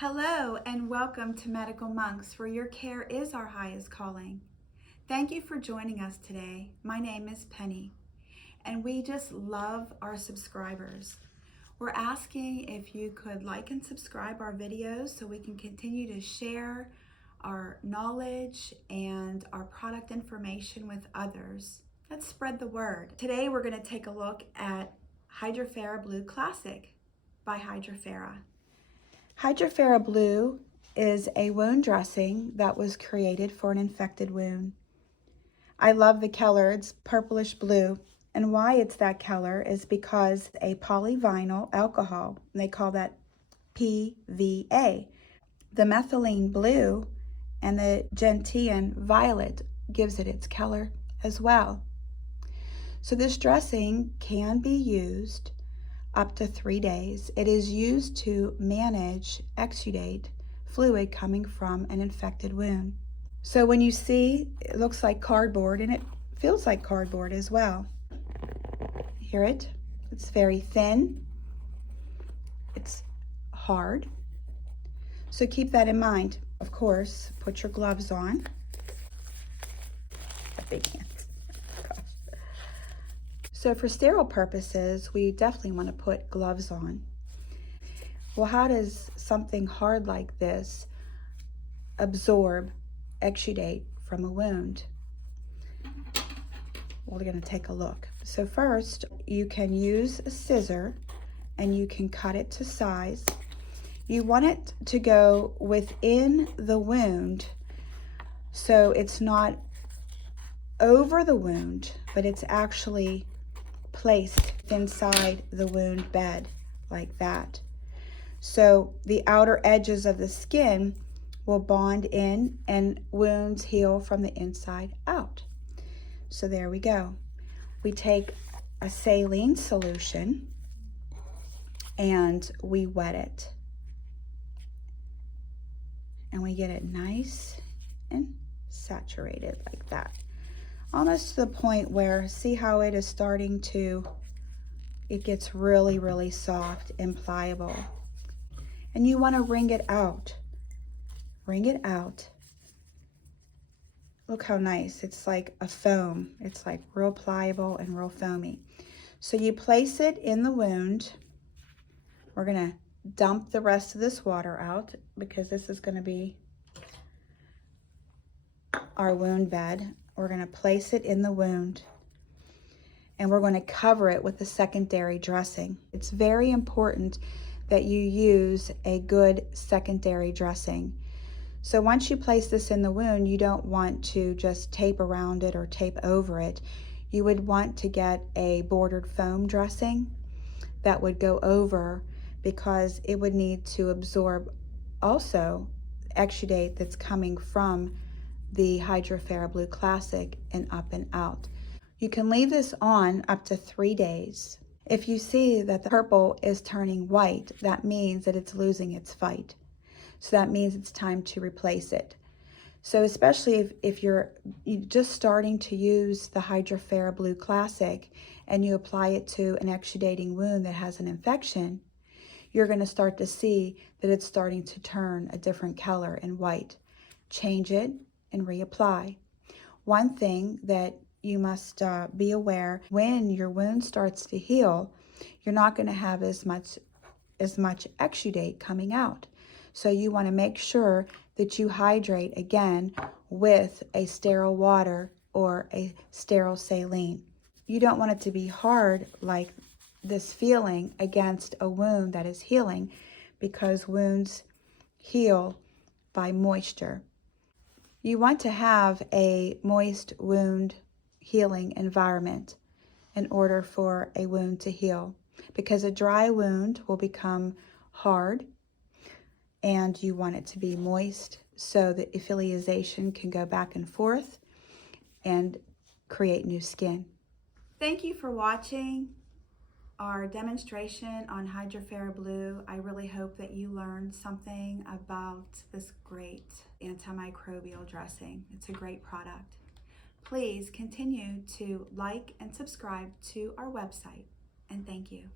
Hello and welcome to Medical Monks, where your care is our highest calling. Thank you for joining us today. My name is Penny, and we just love our subscribers. We're asking if you could like and subscribe our videos so we can continue to share our knowledge and our product information with others. Let's spread the word. Today we're going to take a look at Hydrofera Blue CLASSIC by Hydrofera. Hydrofera Blue is a wound dressing that was created for an infected wound. I love the color. It's purplish blue. And why it's that color is because a polyvinyl alcohol, and they call that PVA. The methylene blue and the gentian violet gives it its color as well. So this dressing can be used up to 3 days. It is used to manage exudate fluid coming from an infected wound. So when you see, it looks like cardboard, and it feels like cardboard as well. Hear it? It's very thin. It's hard. So keep that in mind. Of course, put your gloves on. A big hand. So for sterile purposes, we definitely want to put gloves on. Well, how does something hard like this absorb exudate from a wound? We're going to take a look. So first, you can use a scissor and you can cut it to size. You want it to go within the wound, so it's not over the wound, but it's actually placed inside the wound bed like that. So the outer edges of the skin will bond in and wounds heal from the inside out. So there we go. We take a saline solution and we wet it. And we get it nice and saturated like that. Almost to the point where, see how it is starting to, it gets really, really soft and pliable. And you want to wring it out. Wring it out. Look how nice. It's like a foam. It's like real pliable and real foamy. So you place it in the wound. We're going to dump the rest of this water out because this is going to be our wound bed. We're going to place it in the wound and we're going to cover it with a secondary dressing. It's very important that you use a good secondary dressing. So once you place this in the wound, you don't want to just tape around it or tape over it. You would want to get a bordered foam dressing that would go over, because it would need to absorb also exudate that's coming from the Hydrofera Blue CLASSIC and up and out. You can leave this on up to 3 days. If you see that the purple is turning white, that means that it's losing its fight. So that means it's time to replace it. So especially if you're just starting to use the Hydrofera Blue CLASSIC and you apply it to an exudating wound that has an infection, you're going to start to see that it's starting to turn a different color and white. Change it and reapply. One thing that you must be aware, when your wound starts to heal, you're not going to have as much exudate coming out. So you want to make sure that you hydrate again with a sterile water or a sterile saline. You don't want it to be hard like this feeling against a wound that is healing, because wounds heal by moisture. You want to have a moist wound healing environment in order for a wound to heal, because a dry wound will become hard and you want it to be moist so that epithelialization can go back and forth and create new skin. Thank you for watching our demonstration on Hydrofera Blue. I really hope that you learned something about this great antimicrobial dressing. It's a great product. Please continue to like and subscribe to our website, and thank you.